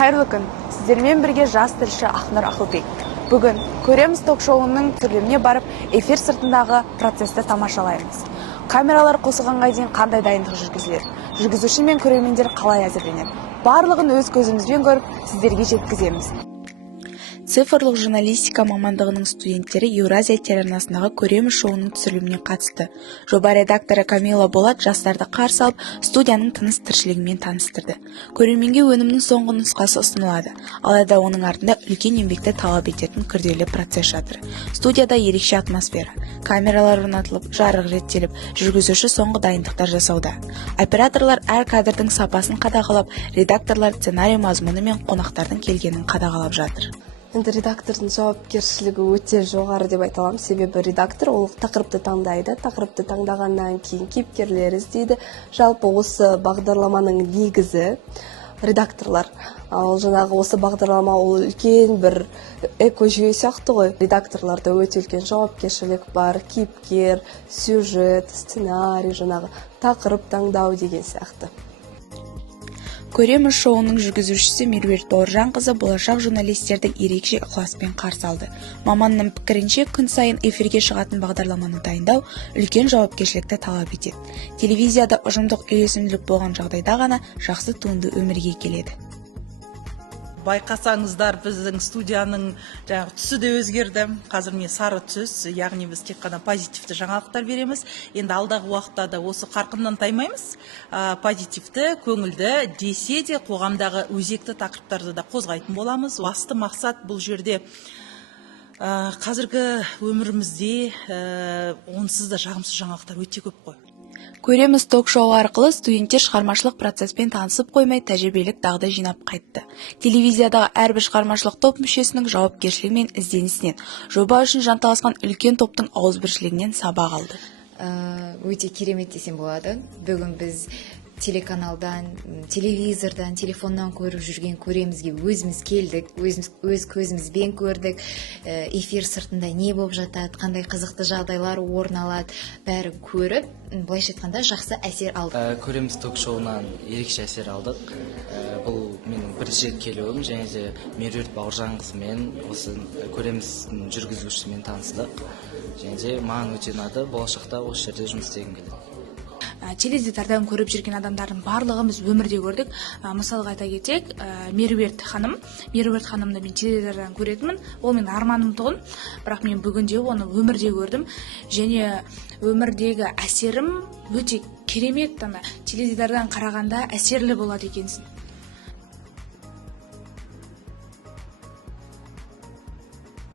Қайырлы күн. Сіздермен бірге жас тілші Ақнұр Ақылбек. Бүгін көреміз ток-шоуының түсіріліміне барып, эфир сыртындағы процесті тамашалаймыз. Камералар қосылғанға дейін қандай дайындық жүргізілер? Жүргізуші мен көрермендер қалай әзірленеді? Барлығын өз көзімізбен көріп, сіздерге жеткіземіз. Цифрлық журналистика мамандығының студенттері Еуразия телеарнасындағы көреміз шоуының түсіріліміне қатысты. Жоба редакторы Камила Болат жастарды қарсы алып, студияның тыныс-тіршілігімен таныстырды. Көрерменге өнімнің соңғы нұсқасы ұсынылады, алайда оның артында үлкен еңбекті талап ететін күрделі процесс жатыр. Студияда ерекше атмосфера, камералар орнатылып, жарық реттеліп, жүргізуші соңғы дайындықтар жасауда. Операторлар әр кадрдың сапасын қадағалап, редакторлар сценарий мазмұны мен қонақтардың келгенін қадағалап жатыр. Енді редактордың жауапкершілігі өте жоғары деп айта аламын, себебі редактор ол тақырыпты таңдайды, тақырыпты таңдағаннан кейін кейіпкерлер іздейді. Жалпы осы бағдарламаның негізі редакторлар. Ал жаңағы осы бағдарлама ол үлкен бір экожүйе сияқты ғой. Редакторларда өте үлкен жауапкершілік бар, кейіпкер, сюжет, сценарий, жаңағы тақырып таңдау деген сияқты. Көреміз шоуының жүргізушісі Меруерт Бауыржанқызы болашақ журналистерді ерекше ықыласпен қарсы алды. Маманның пікірінше, күн сайын эфирге шығатын бағдарламаны дайындау үлкен жауапкершілікті талап етеді. Телевизияда ұжымдық үйлесімділік болған жағдайда ғана жақсы туынды өмірге келеді. Байқасаңыздар, біздің студияның түсі де өзгерді. Қазір мен сары түс, яғни біз тек қана позитивті жаңалықтар береміз. Енді алдағы уақытта да осы қарқыннан таймаймыз. Позитивті, көңілді, десе де қоғамдағы өзекті тақырыптарды да қозғайтын боламыз. Басты мақсат бұл жерде қазіргі өмірімізде онсыз да жағымсыз жаңалықтар өте көп қой. Көреміз ток-шоу арқылы студенттер шығармашылық процеспен танысып қоймай, тәжірибелік дағды жинап қайтты. Телевизиядағы әрбір шығармашылық топ мүшесінің жауапкершілігі мен ізденісінен, жоба үшін жанталасқан үлкен топтың ауызбіршілігінен сабақ алды. Өте керемет десем болады. Бүгін біз телеканалдан, телевизордан, телефоннан көріп жүрген көремізге өзіміз келдік, өз көзімізбен көрдік. Эфир сыртында не болып жатады, қандай қызықты жағдайлар орын алады, бәрін көріп, былайша айтқанда жақсы әсер алдық. Көреміз ток-шоуынан ерекше әсер алдық. Бұл менің бірінші рет келуім, және де Меруерт Бауыржанқызымен осы көреміздің жүргізушісімен таныстық. Және де маған өте ұнады, болашақта осы жерде жұмыс істегім келеді. Теледидардан көріп жүрген адамдардың барлығымыз өмірде көрдік. Мысалға айта кетсек, Меруерт ханымды мен теледидардан көретінмін. Ол менің арманым тұғын, бірақ мен бүгінде оны өмірде көрдім. Және өмірдегі әсерім өте керемет. Теледидардан қарағанда әсерлі болады екенсің.